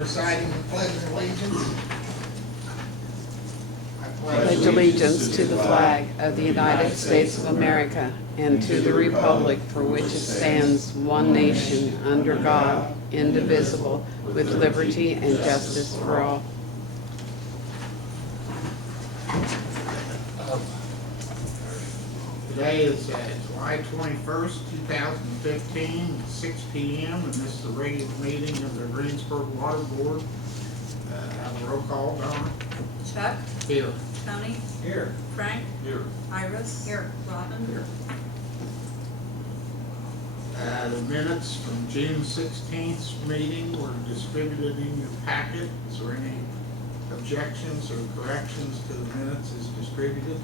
Reciting the Pledge of Allegiance. I Pledge allegiance to the flag of the United States of America and to the republic for which it stands, one nation, under God, indivisible, with liberty and justice for all. Today is July 21st, 2015, 6 p.m., and this is the regular meeting of the Greensburg Water Board. Have a roll call, Donna. Chuck? Here. Tony? Here. Frank? Here. Iris? Here. Robin? Here. The minutes from June 16th meeting were distributed in your packet. Is there any objections or corrections to the minutes as distributed?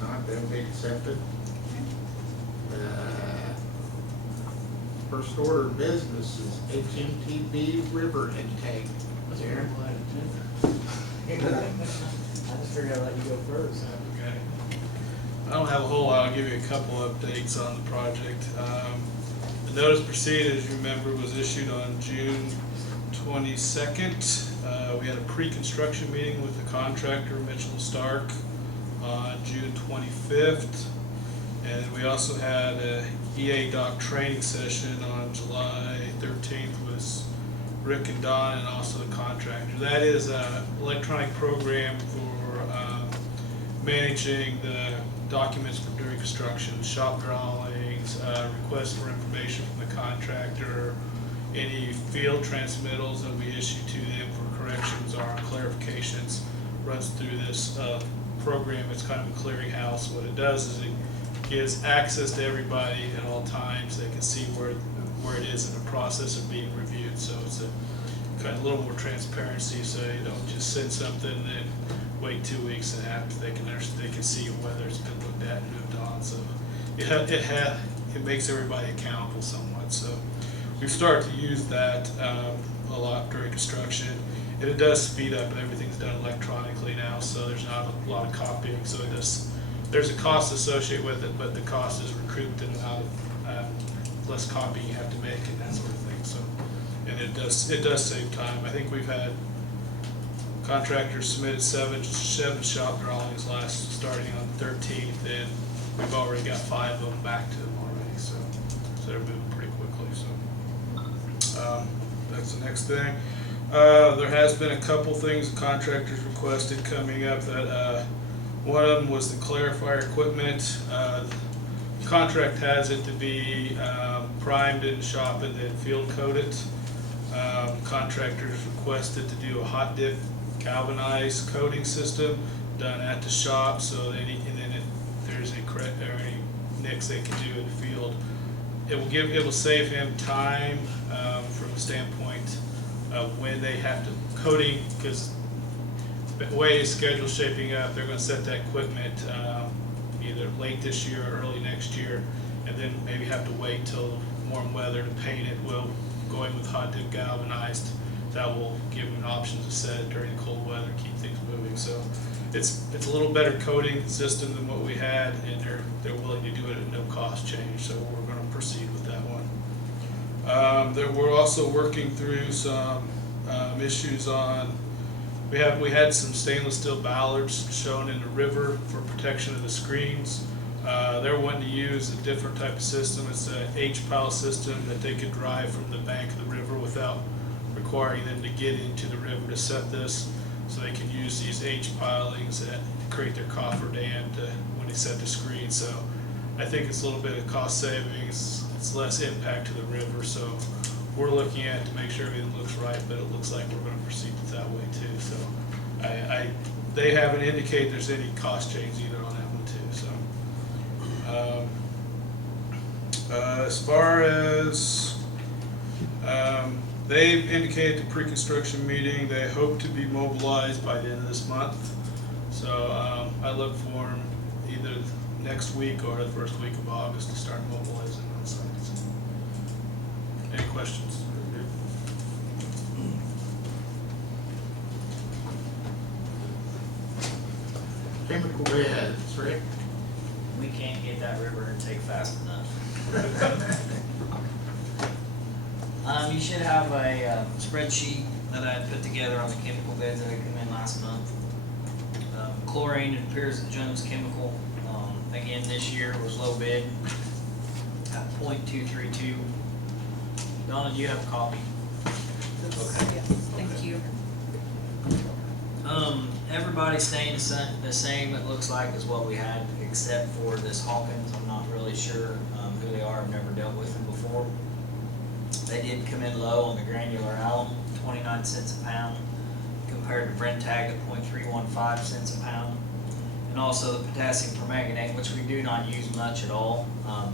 Not, they'll be accepted. First order of business is HNTB river intake. Darren? I just figured I'd let you go first. Okay. I don't have a whole lot. I'll give you a couple updates on the project. The notice to proceed, as you remember, was issued on June 22nd. We had a pre-construction meeting with the contractor, Mitchell Stark, on June 25th. And we also had a EA doc training session on July 13th with Rick and Don and also the contractor. That is an electronic program for managing the documents for during construction, shop drawings, requests for information from the contractor, any field transmittals that we issue to them for corrections or clarifications, runs through this program. It's kind of a clearinghouse. What it does is it gives access to everybody at all times. They can see where it is in the process of being reviewed. So it's a kind of a little more transparency. So you don't just send something and then wait 2 weeks and after they can see whether it's been looked at and moved on. So it makes everybody accountable somewhat. So we've started to use that a lot during construction. And it does speed up. Everything's done electronically now, so there's not a lot of copying. So there's a cost associated with it, but the cost is recouped in less copying you have to make and that sort of thing. So, and it does save time. I think we've had contractors submitted seven shop drawings starting on the 13th, and we've already got 5 of them back to them already. So they're moving pretty quickly. So that's the next thing. There has been a couple things the contractors requested coming up. That one of them was the clarifier equipment. The contract has it to be primed and shop and then field coated. Contractors requested to do a hot dip galvanized coating system done at the shop. So then if there's any nicks they can do in the field, it will save him time from the standpoint of when they have to coating, because the way his schedule's shaping up, they're going to set that equipment either late this year or early next year, and then maybe have to wait till warm weather to paint it. Well, going with hot dip galvanized, that will give them an option to set it during the cold weather, keep things moving. So it's a little better coating system than what we had, and they're willing to do it at no cost change. So we're going to proceed with that one. We're also working through some issues on. We had some stainless steel ballards shown in the river for protection of the screens. They're wanting to use a different type of system. It's a H-pile system that they could drive from the bank of the river without requiring them to get into the river to set this. So they can use these H-pilings that create their cofferdam when they set the screen. So I think it's a little bit of cost savings. It's less impact to the river. So we're looking at to make sure everything looks right, but it looks like we're going to proceed with that way too. So they haven't indicated there's any cost change either on that one too. So as far as they've indicated the pre-construction meeting, they hope to be mobilized by the end of this month. So I look for them either next week or the first week of August to start mobilizing on sites. Any questions? Chemical beds, Rick. We can't get that river intake fast enough. You You should have a spreadsheet that I had put together on the chemical bids that had come in last month. Chlorine, it appears that Jones Chemical, again, this year was low bid at .232. Donna, do you have a copy? Okay. Thank you. Everybody's staying the same, it looks like, as what we had, except for this Hawkins. I'm not really sure who they are. I've never dealt with them before. They did come in low on the granular alum, 29 cents a pound, compared to Brentag at .315 cents a pound. And also the potassium permanganate, which we do not use much at all.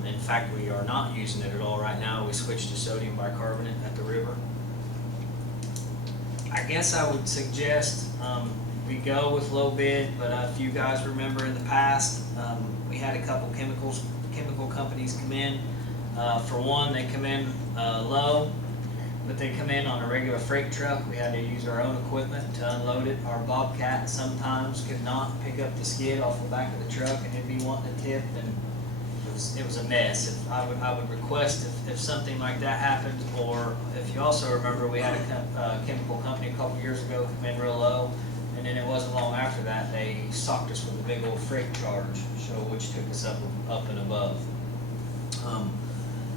In fact, we are not using it at all right now. We switched to sodium bicarbonate at the river. I guess I would suggest we go with low bid, but if you guys remember in the past, we had a couple chemical companies come in. For one, they come in low, but they come in on a regular freight truck. We had to use our own equipment to unload it. Our Bobcat sometimes could not pick up the skid off the back of the truck, and it'd be wanting to tip, and it was a mess. I would request if something like that happened, or if you also remember, we had a chemical company a couple years ago come in real low, and then it wasn't long after that they socked us with a big old freight charge, which took us up and above.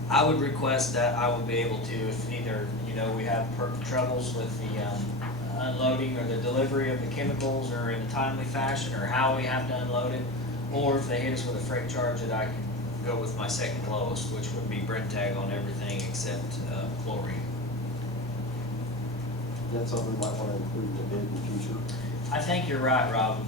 I would request that I would be able to, if either, we have troubles with the unloading or the delivery of the chemicals or in a timely fashion, or how we have to unload it, or if they hit us with a freight charge, that I can go with my second lowest, which would be Brentag on everything except chlorine. That's something we might want to include in the bid in the future. I think you're right, Rob.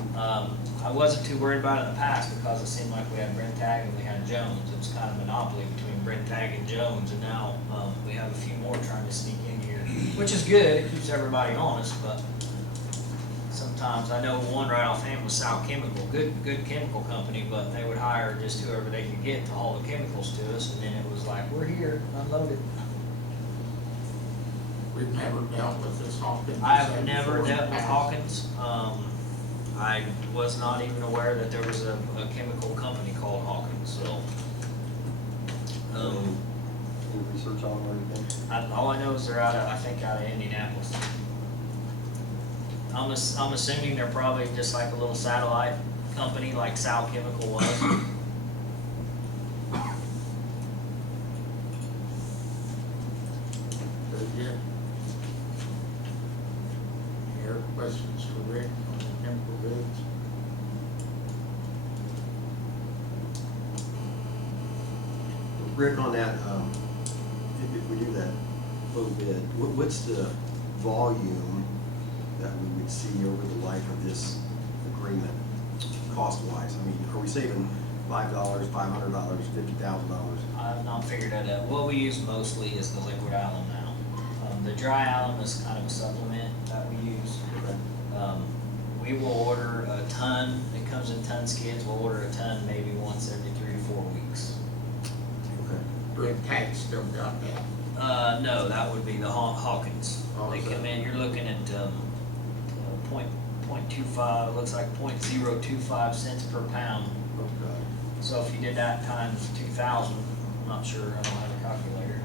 I wasn't too worried about it in the past because it seemed like we had Brentag and we had Jones. It was kind of a monopoly between Brentag and Jones, and now we have a few more trying to sneak in here, which is good. It keeps everybody honest, but sometimes I know one right offhand was South Chemical, good chemical company, but they would hire just whoever they could get to haul the chemicals to us, and then it was like, we're here, unload it. We've never dealt with this Hawkins. I've never dealt with Hawkins. I was not even aware that there was a chemical company called Hawkins, so. Any research on or anything? All I know is they're out of Indianapolis. I'm assuming they're probably just like a little satellite company like South Chemical was. Very good. Any other questions for Rick on the chemical bids? Rick, on that, if we do that low bid, what's the volume that we would see over the life of this agreement, cost-wise? I mean, are we saving $5, $500, $50,000? I've not figured that out. What we use mostly is the liquid alum now. The dry alum is kind of a supplement that we use. We will order a ton. It comes in ton skids. We'll order a ton maybe once every 3 to 4 weeks. Brentag still got that. No, that would be the Hawkins. Oh, They is come that- in, you're looking at .25, looks like .025 cents per pound. Okay. So if you did that times 2,000, I'm not sure, I don't have a calculator.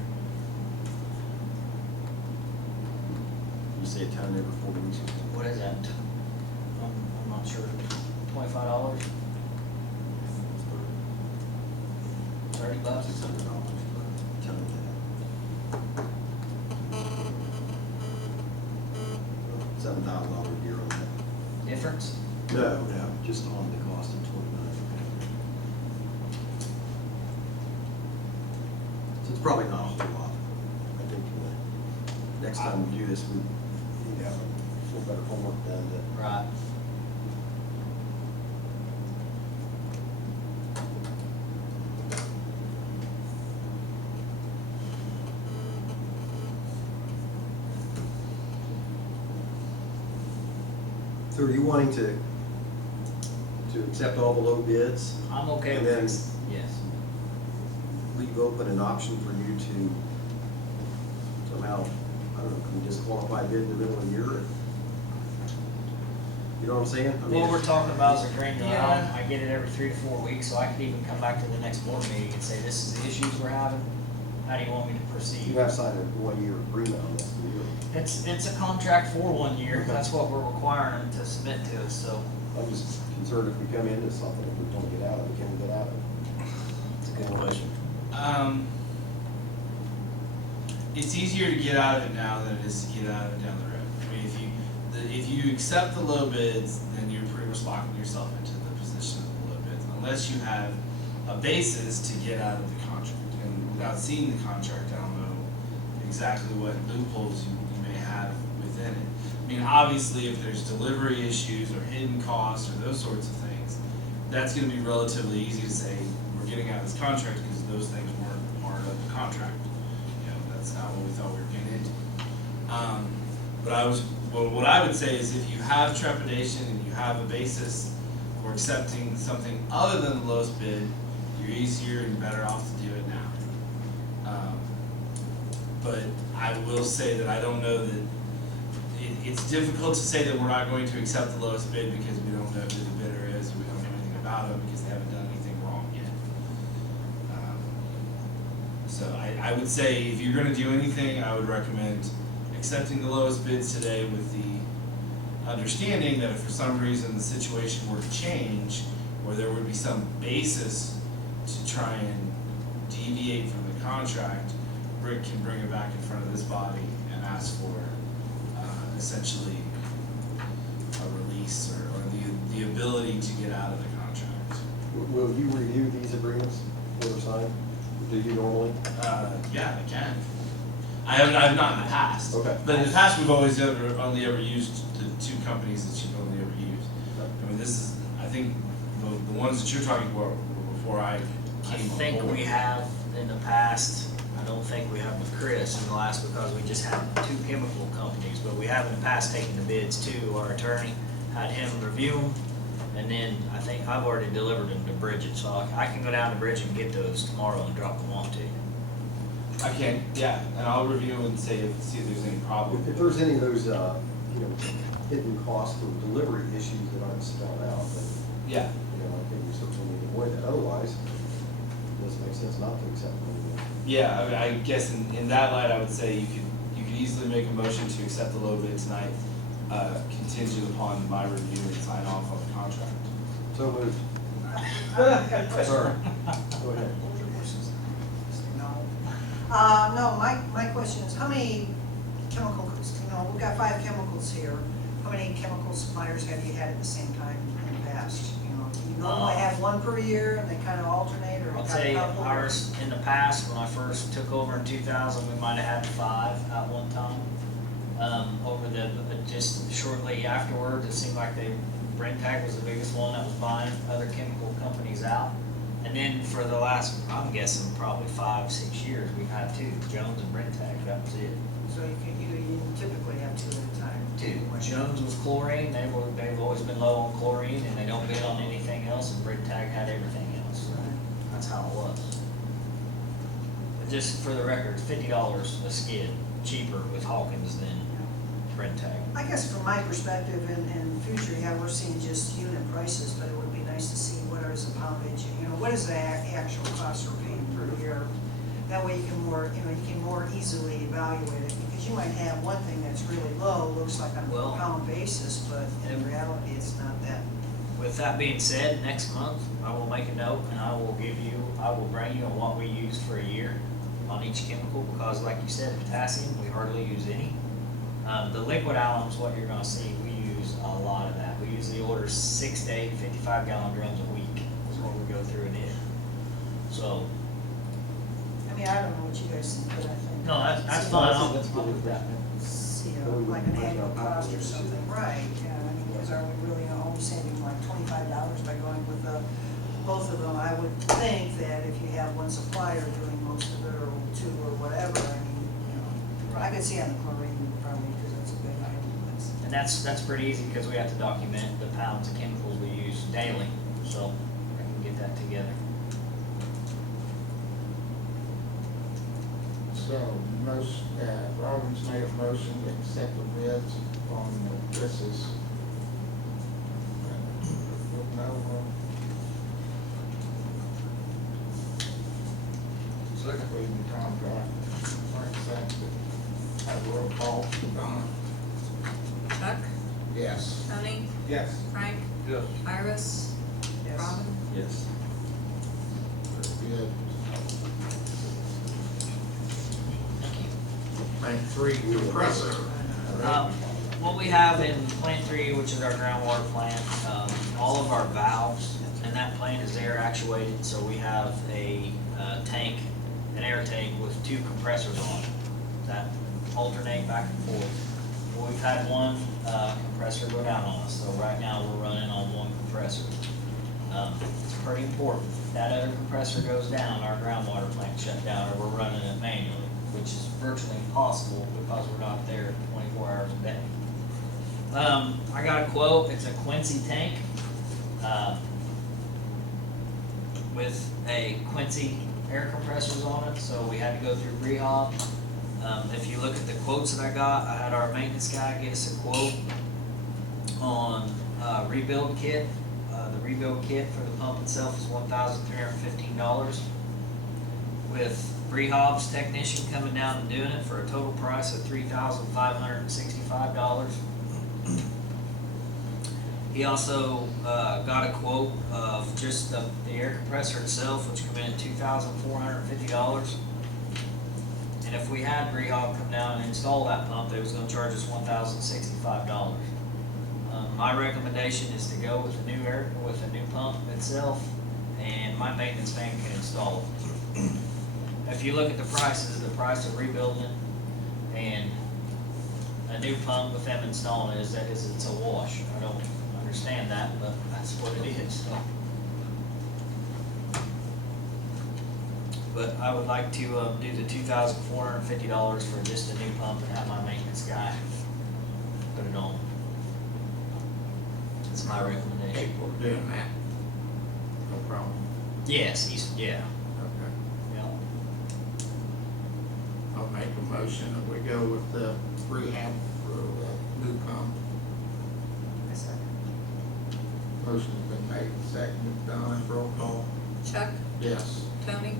You say a ton every 4 weeks or something? What is that? I'm not sure. $25? $30? $600 for a ton of that. $7,000 a year on that. Difference? No, just on the cost of 29. So it's probably not a whole lot. I think next time we do this, we need to have a little better homework done to. Right. So are you wanting to accept all the low bids? I'm okay And with then this. Yes. leave open an option for you to somehow, I don't know, can we disqualify a bid in the middle of the year? You know what I'm saying? I mean, What we're talking about is a granular Yeah. alum. I get it every 3 to 4 weeks, so I could even come back to the next board meeting and say, this is the issues we're having. how do you want me to proceed? You have signed a 1-year agreement on this, do you? It's a contract for 1 year, that's what we're requiring to submit to us, so. I'm just concerned if we come into something, if we want to get out of it, can we get out of it? It's a good question. It's easier to get out of it now than it is to get out of it down the road. I mean, if you accept the low bids, then you're pretty much locking yourself into the position of the low bids, unless you have a basis to get out of the contract. And without seeing the contract, I don't know exactly what loopholes you may have within it. I mean, obviously, if there's delivery issues or hidden costs or those sorts of things, that's going to be relatively easy to say, we're getting out of this contract because those things weren't part of the contract. You know, that's not what we thought we were getting into. But what I would say is if you have trepidation and you have a basis for accepting something other than the lowest bid, you're easier and better off to do it now. But I will say that I don't know that it's difficult to say that we're not going to accept the lowest bid because we don't know who the bidder is, we don't know anything about them because they haven't done anything wrong yet. So I would say if you're going to do anything, I would recommend accepting the lowest bids today with the understanding that if for some reason the situation were to change, or there would be some basis to try and deviate from the contract, Rick can bring it back in front of this body and ask for essentially a release or the ability to get out of the contract. Will you review these agreements that are signed? Do you normally? Yeah, I can. I have not in the past. Okay. But in the past, we've always only ever used the 2 companies that you've only ever used. I mean, this is, I think, the ones that you're talking about were before I I came on think board. we have in the past, I don't think we have with Chris in the last because we just had 2 chemical companies, but we have in the past taken the bids too. Our attorney had him review them, and then I think I've already delivered them to Bridget, so I can go down to Bridget and get those tomorrow and drop them off to you. I can, yeah, and I'll review and see if there's any problem. If there's any of those, hidden costs or delivery issues that aren't spelled out, then, Yeah. I think we certainly need to avoid that. Otherwise, it doesn't make sense not to accept them. Yeah, I mean, I guess in that light, I would say you could easily make a motion to accept the low bid tonight, contingent upon my review and sign off on the contract. So moved. Sorry. Go ahead. No, my question is, how many chemicals, we've got 5 chemicals here. How many chemical suppliers have you had at the same time in the past? Do you normally have 1 per year and they kind of alternate, or you I'll got tell a you, couple? ours in the past, when I first took over in 2000, we might have had 5 at one time. Just shortly afterwards, it seemed like Brentag was the biggest one that was buying other chemical companies out. And then for the last, I'm guessing probably 5-6 years, we've had 2, Jones and Brentag, that was it. So you typically have 2 at a time. 2. Jones was chlorine, they've always been low on chlorine and they don't bid on anything else, and Brentag had everything else. That's how it was. But just for the record, $50 a skid, cheaper with Hawkins than Brentag. I guess from my perspective, in future, yeah, we're seeing just unit prices, but it would be nice to see what is the poundage, what is the actual cost we're paying per year. That way you can more easily evaluate it, because you might have one thing that's really low, looks like on a Well, per pound basis, but in reality, it's not that. With that being said, next month, I will make a note and I will bring you on what we used for a year on each chemical, because like you said, potassium, we hardly use any. The liquid alum is what you're gonna see, we use a lot of that. We usually order 6 to 8 55-gallon drums a week, is what we go through in it. So, I don't know what you guys think, but I think. no, that's see, fine, That's I'll good. do that. See, like an annual cost or something, right, yeah, because are we really only saving like $25 by going with both of them? I would think that if you have one supplier doing most of it, or 2 or whatever, I could see on the chlorine probably, because that's a big item. And that's pretty easy, because we have to document the pounds of chemicals we use daily, so I can get that together. So, Robbins made a motion to accept the bids on Chris's. Leading contract. Frank seconded. Have a roll call. Donna? Chuck, Yes. Tony, Yes. Frank, Yes. Iris, Yes. Robin. Yes. Very good. Plant 3 compressor. What we have in plant 3, which is our groundwater plant, all of our valves in that plant is air actuated, so we have a tank, an air tank with 2 compressors on it that alternate back and forth. Well, we've had one compressor go down on us, so right now we're running on 1 compressor. It's pretty important. If that other compressor goes down, our groundwater plant shut down, or we're running it manually, which is virtually impossible because we're not there 24 hours a day. I got a quote. It's a Quincy tank with a Quincy air compressors on it, so we had to go through rehab. If you look at the quotes that I got, I had our maintenance guy get us a quote on rebuild kit. The rebuild kit for the pump itself is $1,315, with rehab's technician coming down and doing it for a total price of $3,565. He also got a quote of just the air compressor itself, which came in at $2,450. And if we had rehab come down and install that pump, they was going to charge us $1,065. My recommendation is to go with a new pump itself, and my maintenance man can install it. If you look at the prices, the price of rebuilding and a new pump with them installing it's a wash. I don't understand that, but that's what it is. So. But I would like to do the $2,450 for just a new pump and have my maintenance guy put it on. That's my recommendation. Capable of doing that. No problem. Yes, yeah. Okay. Yeah. I'll make a motion that we go with the rehab for the new pump. I second. Motion's been made, seconded. Donna, roll call. Chuck, Yes. Tony,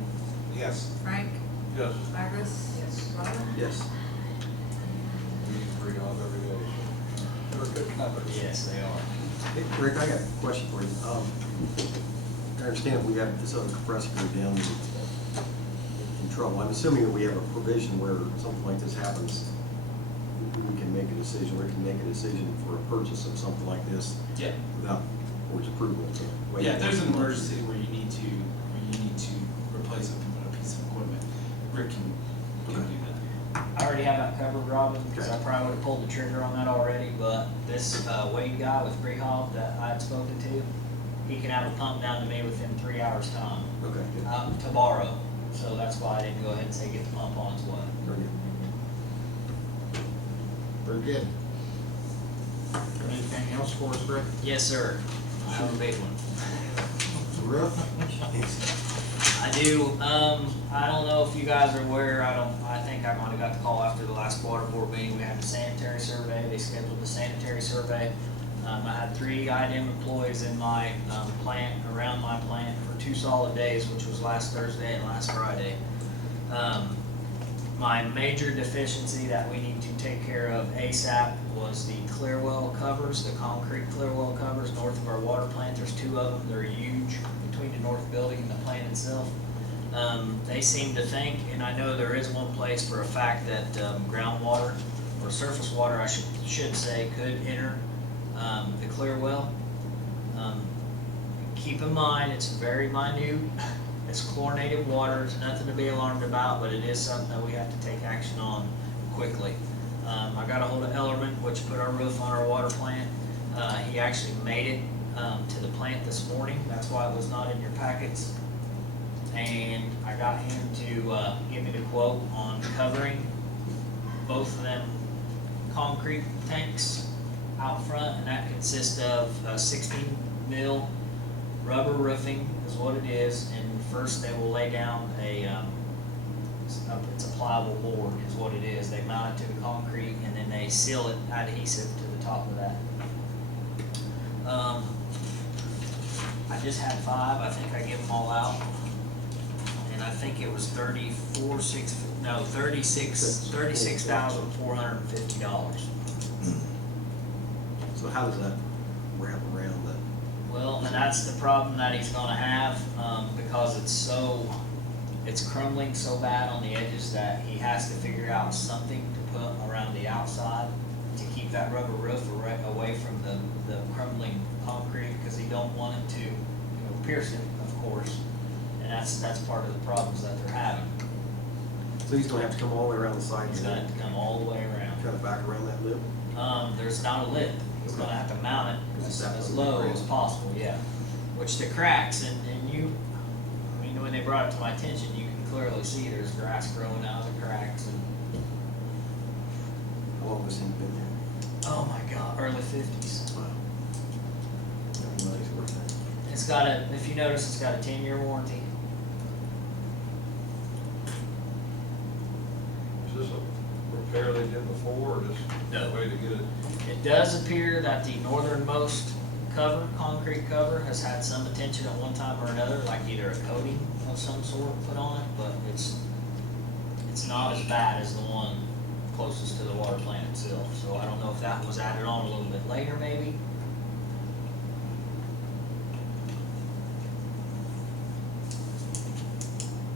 Yes. Frank, Yes. Iris, Yes. Robin. Yes. Yes, they are. Hey, Rick, I got a question for you. I understand we have this other compressor go down in trouble. I'm assuming that we have a provision where something like this happens, we can make a decision, or we can make a decision for a purchase of something like this Yeah. without board's approval. Yeah, if there's an emergency where you need to replace a piece of equipment, Rick can do that. I already have that covered, Robin, because I probably would have pulled the trigger on that already, but this Wade guy with Rehab that I had spoken to, he can have a pump down to me within 3 hours' time Okay, good. to borrow. So that's why I didn't go ahead and say get the pump on its way. Very good. Very good. Anything else for us, Rick? Yes, sir. I have a big one. Roof? I do. I don't know if you guys are aware. I think I might have got the call after the last water board meeting. We had the sanitary survey. They scheduled the sanitary survey. I had 3 IDM employees in my plant, around my plant, for 2 solid days, which was last Thursday and last Friday. My major deficiency that we need to take care of ASAP was the clear well covers, the concrete clear well covers north of our water plant. There's 2 of them. They're huge between the north building and the plant itself. They seem to think, and I know there is one place for a fact that groundwater, or surface water I should say, could enter the clear well. Keep in mind, it's very minute. It's chlorinated water. It's nothing to be alarmed about, but it is something that we have to take action on quickly. I got a hold of Ellerman, which put our roof on our water plant. He actually made it to the plant this morning. That's why it was not in your packets. And I got him to give me the quote on covering both of them concrete tanks out front, and that consists of 16 mil rubber roofing is what it is. And first they will lay down it's a pliable board is what it is. They mount it to the concrete and then they seal it adhesive to the top of that. I just had 5. I think I give them all out. and I think it was $36,450. So how does that wrap around that? Well, and that's the problem that he's gonna have, because it's crumbling so bad on the edges that he has to figure out something to put around the outside to keep that rubber roof away from the crumbling concrete, because he don't want it to, pierce it, of course. And that's part of the problems that they're having. So he's gonna have to come all the way around the side He's here, gonna have to come all the way around. kind of back around that lip? There's not a lip. He's gonna have to mount it Is that as what low we as possible, yeah. Which the cracks, and when they brought it to my attention, you can clearly see there's grass growing out of the cracks, and, How long has he been there? oh my God, early 50s. Wow. How many money's worth that? It's got if you notice, it's got a 10-year warranty. Is this a repair they did before, or just No. a way to get it? It does appear that the northernmost cover, concrete cover, has had some attention at one time or another, like either a coating of some sort put on it, but it's not as bad as the one closest to the water plant itself. So I don't know if that was added on a little bit later, maybe.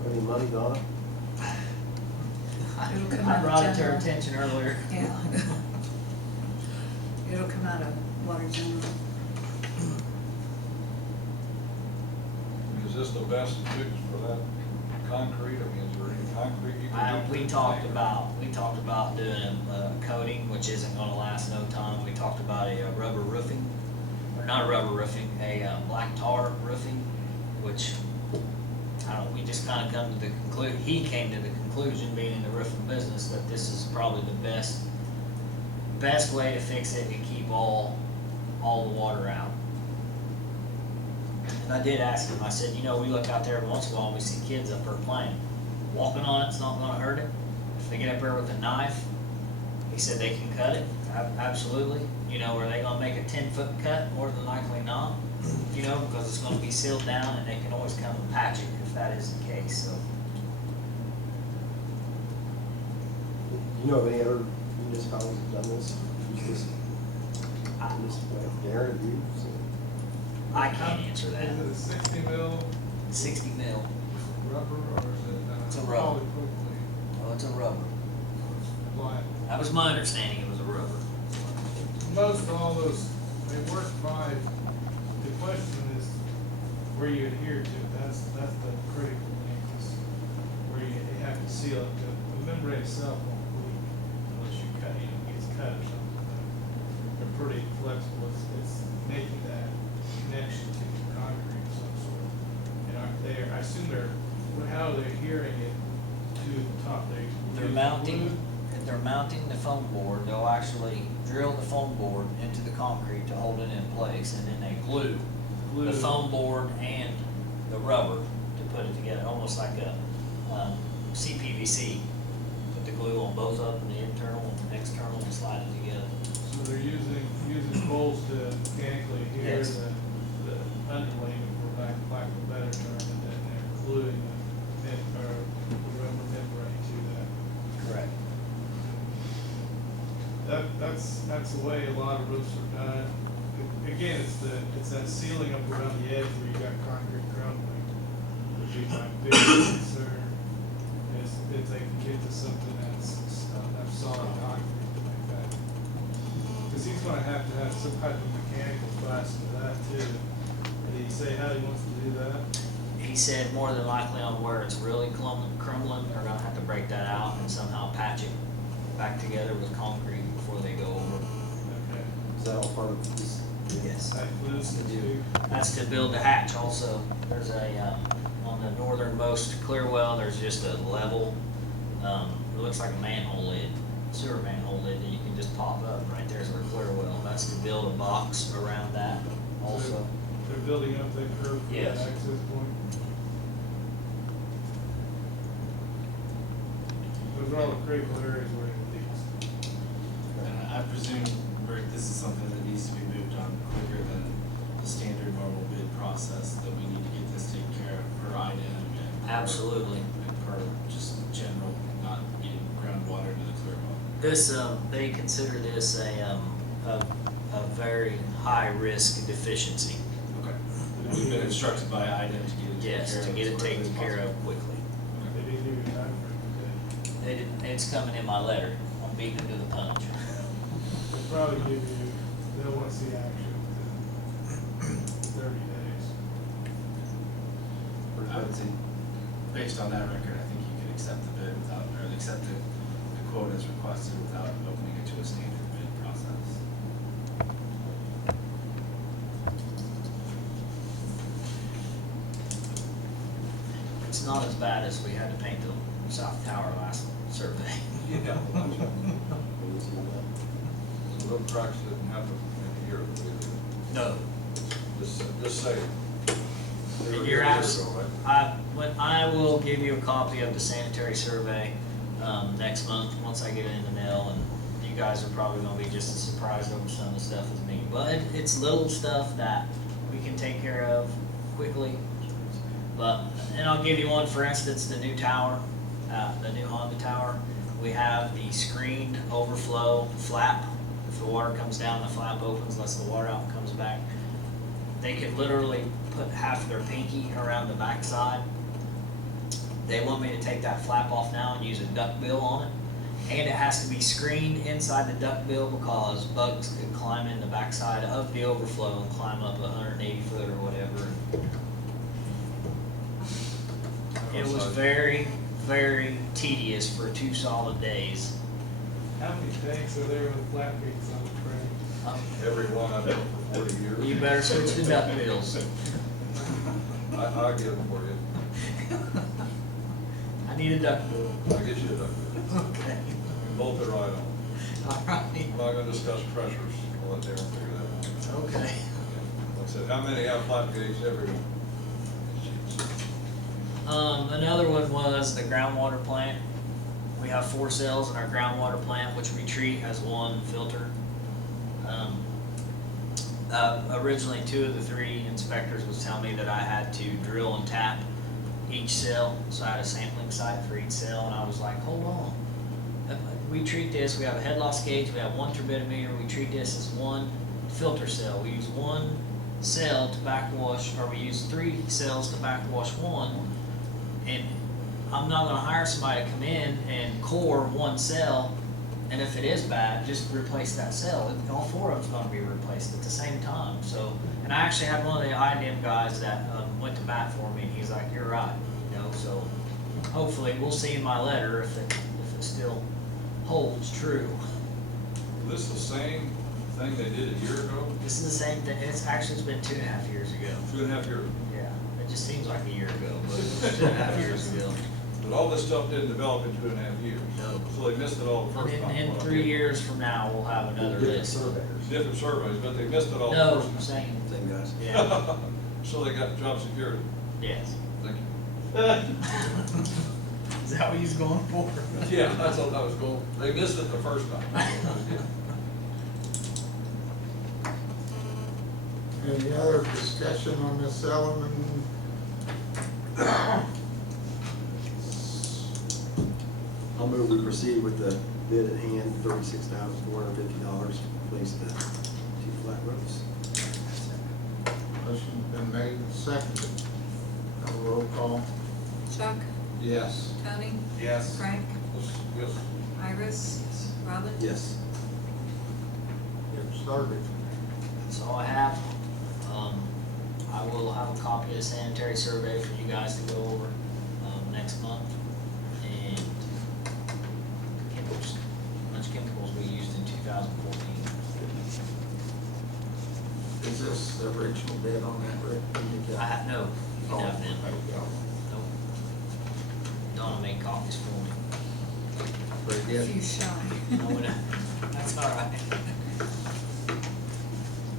Any money, Donna? It'll come I out of brought it to her general. attention earlier. Yeah. It'll come out of water general. Is this the best fix for that concrete? I mean, is there any concrete you can do? We talked about doing a coating, which isn't gonna last no time. We talked about a rubber roofing, or not a rubber roofing, a black tar roofing, which, I don't know, we just kinda come to the he came to the conclusion, being in the roofing business, that this is probably the best way to fix it and keep all the water out. And I did ask him, I said, we look out there every once in a while and we see kids up there playing. Walking on it's not gonna hurt it. If they get up there with a knife, he said they can cut it, absolutely. Are they gonna make a 10-foot cut? More than likely not. Because it's gonna be sealed down and they can always come and patch it if that is the case, so. You know of any other municipalities that have done this? Use this way of Darren, you? I can't answer that. Is it a 60 mil 60 mil. rubber or is it? It's a rubber. Polypropylene? Oh, it's a rubber. Like, That was my understanding, it was a rubber. most all those, they work fine. The question is where you adhere to. That's the critical thing, is where you have to seal it. The membrane itself won't leak unless you cut, gets cut or something. They're pretty flexible. It's making that connection to the concrete of some sort. And I assume how they're adhering it to the top. They're mounting the foam board. They'll actually drill the foam board into the concrete to hold it in place, and then they glue the foam board and the rubber to put it together, almost like a CPVC. Put the glue on both of them, the internal and external, and slide it together. So they're using poles to mechanically adhere Yes. the underlayment, for lack of a better term, and then they're gluing the rubber membrane to that. Correct. That's the way a lot of roofs are done. Again, it's that sealing up around the edge where you got concrete crumbling, would be my biggest concern, is if they can get to something that's enough solid concrete to make that. Because he's gonna have to have some type of mechanical class to that too. And did he say how he wants to do that? He said more than likely on where it's really crumbling, they're gonna have to break that out and somehow patch it back together with concrete before they go over. Okay. Is that all part of this? Yes. That includes the two. That's to build the hatch also. There's on the northernmost clear well, there's just a level, it looks like a manhole lid, sewer manhole lid that you can just pop up. Right there's our clear well. That's to build a box around that also. They're building up that curve for that Yes. access point. Those are all the critical areas where it leaks. And I presume, Rick, this is something that needs to be moved on quicker than the standard normal bid process, that we need to get this taken care of for IDEM and Absolutely. Per just general, not getting groundwater into the clear water. This, they consider this a very high-risk deficiency. Okay. We've been instructed by IDEM to get it taken care of. Yes, to get it as quickly taken as care possible. of quickly. They didn't give you time for They didn't, it's coming in my letter. I'm beating them to the punch. They'll probably give you, they'll want to see action within 30 days. I would say, based on that record, I think you could accept the bid without, or accept the quote as requested without opening it to a standard bid process. It's not as bad as we had to paint the South Tower last survey. Yeah. So those cracks didn't happen in a year, did they? No. Just say. They were And here you're a year absolutely, ago, right? I will give you a copy of the sanitary survey, next month, once I get it in the mail, and you guys are probably gonna be just as surprised over some of the stuff as me. But it's little stuff that we can take care of quickly. But, and I'll give you one, for instance, the new tower, the new Honda tower. We have the screened overflow flap. If the water comes down, the flap opens, lets the water out and comes back. They could literally put half their pinky around the backside. They want me to take that flap off now and use a duck bill on it. And it has to be screened inside the duck bill because bugs could climb in the backside of the overflow and climb up 180 foot or whatever. It was very, very tedious for 2 solid days. How many tanks are there with flat gates on the train? Every one I've done for 40 years. You better switch to duck bills. I'll get them for you. I need a duck bill. I'll get you a duck bill. Okay. Bolt it right on. All right. I'm not gonna discuss pressures. I'll let Darren figure that out. Okay. Like I said, how many have flat gates? Everyone. Another one was the groundwater plant. We have 4 cells in our groundwater plant, which we treat as one filter. Originally, 2 of the 3 inspectors was telling me that I had to drill and tap each cell, so I had a sampling site for each cell, and I was like, hold on. We treat this, we have a head loss gauge, we have 1 turbidimeter, we treat this as one filter cell. We use 1 cell to backwash, or we use 3 cells to backwash 1, and I'm not gonna hire somebody to come in and core 1 cell, and if it is bad, just replace that cell. All 4 of them's gonna be replaced at the same time, so. And I actually had one of the IDM guys that went to bat for me, and he's like, you're right, you know, so hopefully, we'll see in my letter if it still holds true. This is the same thing they did a year ago, This is the same thing, it's been 2.5 years ago. 2.5 years. Yeah, it just seems like a year ago, but it was 2.5 years ago. But all this stuff didn't develop in 2.5 years. No. So they missed it all the first time. In 3 years from now, we'll have another Different list. surveyors. Different surveys, but they missed it all the No, first time. same, Same guys. yeah, So they got job security. yes. Thank you. Is that what he's going for? Yeah, that's what I was going, they missed it the first time. Any other discussion on this element? I'll move we proceed with the bid at hand, $36,450, replace the 2 flat roofs. Motion's been made and seconded. Have a roll call. Chuck, Yes. Tony, Yes. Frank, Yes. Iris, Robin? Yes. Get started. That's all I have. I will have a copy of the sanitary survey for you guys to go over, next month. And chemicals, how much chemicals we used in 2014. Is this the original bid on that, Rick? I have, no, you can have them. Oh, Nope. Donna made copies for me. very A good. few shy. No, we don't. That's all right.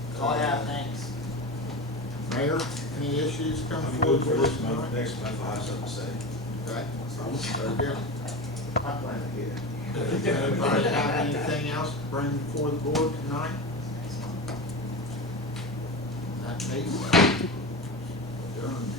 That's all I have, thanks. Mayor, any issues coming forward for this tonight? Next month, I'll have something to say. Okay, very good. I plan to get it. Anybody have anything else to bring before the board tonight? That meeting adjourned.